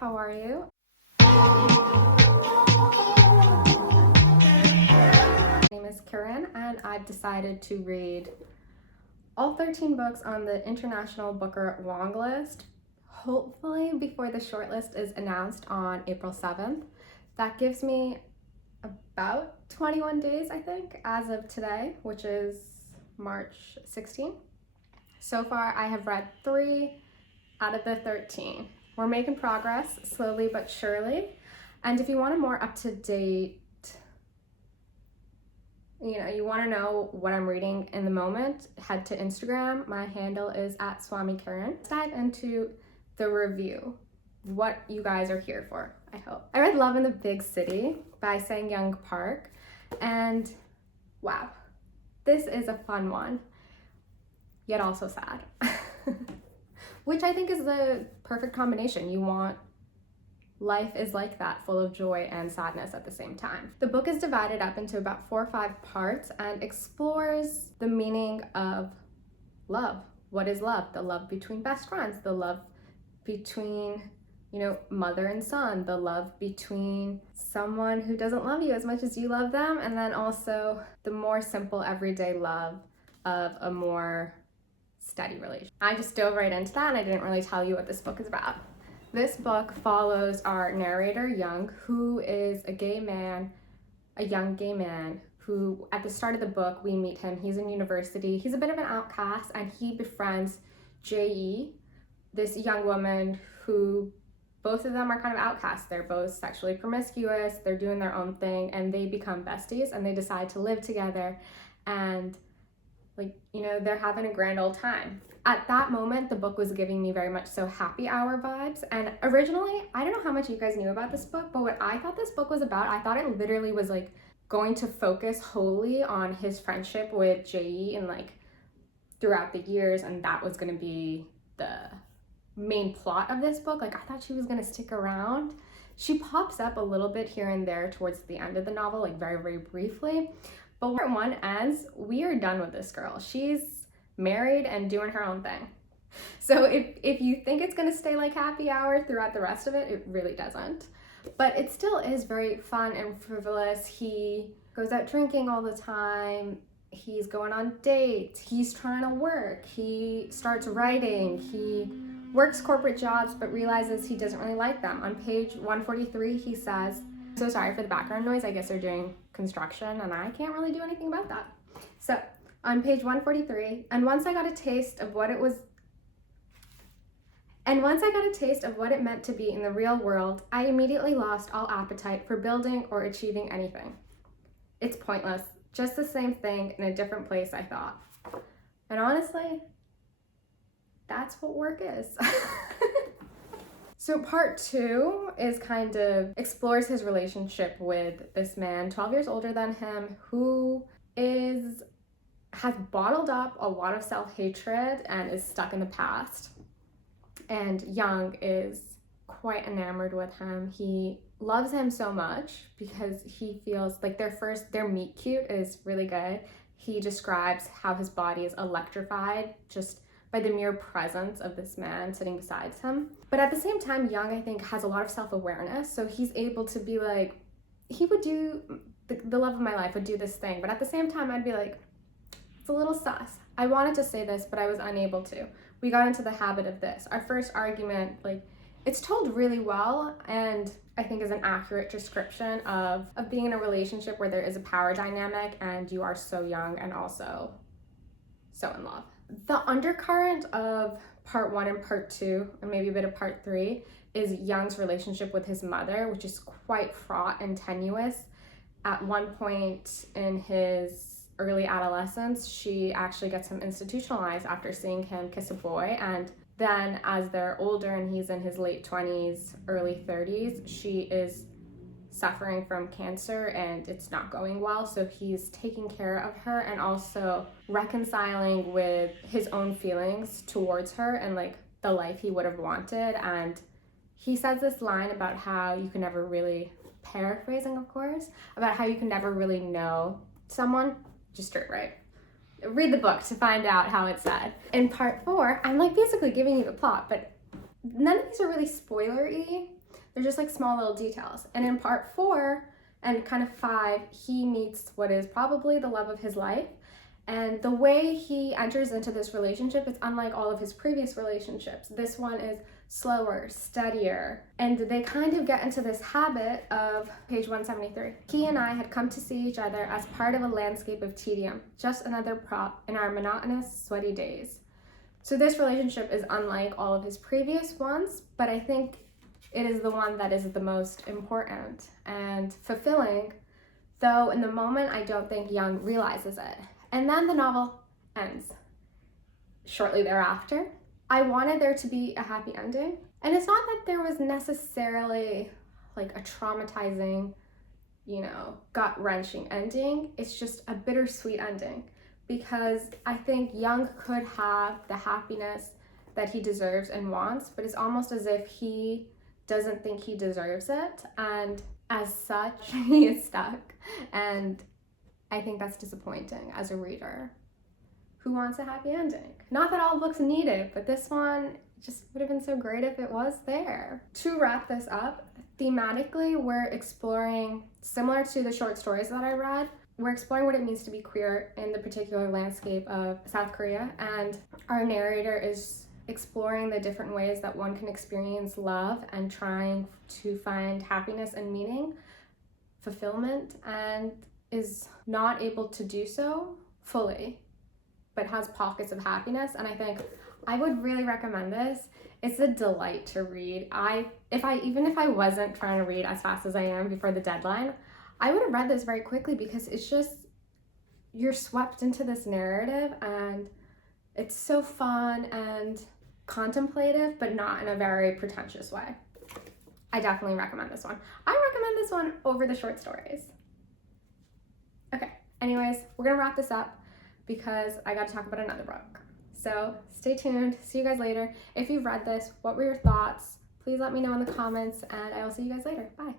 how are you? My name is Karen, and I've decided to read all 13 books on the International Booker Longlist, hopefully before the shortlist is announced on April 7th. That gives me about 21 days, I think, as of today, which is March 16th. So far, I have read 3 out of the 13. We're making progress, slowly but surely. And if you want a more up-to-date, you want to know what I'm reading in the moment, head to Instagram. My handle is @SwamiKaren. Let's dive into the review, what you guys are here for, I hope. I read Love in the Big City by Sang-Young Park, and wow, this is a fun one, yet also sad. Which I think is the perfect combination. You want life is like that, full of joy and sadness at the same time. The book is divided up into about 4 or 5 parts and explores the meaning of love. What is love? The love between best friends, the love between, mother and son, the love between someone who doesn't love you as much as you love them, and then also the more simple everyday love of a more steady relationship. I just dove right into that, and I didn't really tell you what this book is about. This book follows our narrator, Young, who is a young gay man, who at the start of the book, we meet him. He's in university. He's a bit of an outcast, and he befriends Jae, this young woman who both of them are kind of outcasts. They're both sexually promiscuous. They're doing their own thing, and they become besties, and they decide to live together, and they're having a grand old time. At that moment, the book was giving me very much so happy hour vibes. And originally, I don't know how much you guys knew about this book, but what I thought this book was about, I thought it literally was going to focus wholly on his friendship with Jae and throughout the years, and that was going to be the main plot of this book. I thought she was going to stick around. She pops up a little bit here and there towards the end of the novel, very, very briefly. But where one ends, we are done with this girl. She's married and doing her own thing. So if you think it's gonna stay happy hour throughout the rest of it, it really doesn't. But it still is very fun and frivolous. He goes out drinking all the time. He's going on dates. He's trying to work. He starts writing. He works corporate jobs but realizes he doesn't really like them. On page 143, he says, "So sorry for the background noise. I guess they're doing construction and I can't really do anything about that." So on page 143, and once I got a taste of what it meant to be in the real world, I immediately lost all appetite for building or achieving anything. It's pointless, just the same thing in a different place, I thought. And honestly, that's what work is. So part 2 is kind of explores his relationship with this man 12 years older than him, who has bottled up a lot of self-hatred and is stuck in the past. And Young is quite enamored with him. He loves him so much because he feels their meet cute is really good. He describes how his body is electrified just by the mere presence of this man sitting beside him. But at the same time, Young, I think, has a lot of self-awareness, so he's able to be he would do, the love of my life would do this thing, but at the same time, I'd be it's a little sus. I wanted to say this, but I was unable to. We got into the habit of this. Our first argument, it's told really well, and I think is an accurate description of being in a relationship where there is a power dynamic and you are so young and also so in love. The undercurrent of part 1 and part 2, and maybe a bit of part 3, is Young's relationship with his mother, which is quite fraught and tenuous. At one point in his early adolescence, she actually gets him institutionalized after seeing him kiss a boy, and then as they're older and he's in his late 20s, early 30s, she is suffering from cancer and it's not going well, so he's taking care of her and also reconciling with his own feelings towards her and the life he would have wanted. And he says this line about how you can never really, paraphrasing of course, about how you can never really know someone, just straight right. Read the book to find out how it's said. In part 4, I'm basically giving you the plot, but none of these are really spoilery. They're just like small little details. And in part 4 and kind of 5, he meets what is probably the love of his life. And the way he enters into this relationship is unlike all of his previous relationships. This one is slower, steadier, and they kind of get into this habit of page 173. He and I had come to see each other as part of a landscape of tedium, just another prop in our monotonous, sweaty days. So this relationship is unlike all of his previous ones, but I think it is the one that is the most important and fulfilling, though in the moment I don't think Young realizes it. And then the novel ends. Shortly thereafter, I wanted there to be a happy ending. And it's not that there was necessarily like a traumatizing, gut-wrenching ending. It's just a bittersweet ending, because I think Young could have the happiness that he deserves and wants, but it's almost as if he doesn't think he deserves it. And as such, he is stuck. And I think that's disappointing as a reader who wants a happy ending. Not that all books need it, but this one just would have been so great if it was there. To wrap this up, thematically, we're exploring, similar to the short stories that I read, we're exploring what it means to be queer in the particular landscape of South Korea, and our narrator is exploring the different ways that one can experience love and trying to find happiness and meaning, fulfillment, and is not able to do so fully, but has pockets of happiness. And I think I would really recommend this. It's a delight to read. Even if I wasn't trying to read as fast as I am before the deadline, I would have read this very quickly, because it's just, you're swept into this narrative and it's so fun and contemplative, but not in a very pretentious way. I definitely recommend this one. I recommend this one over the short stories. Okay, anyways, we're gonna wrap this up because I gotta talk about another book. So stay tuned, see you guys later. If you've read this, what were your thoughts? Please let me know in the comments, and I will see you guys later. Bye.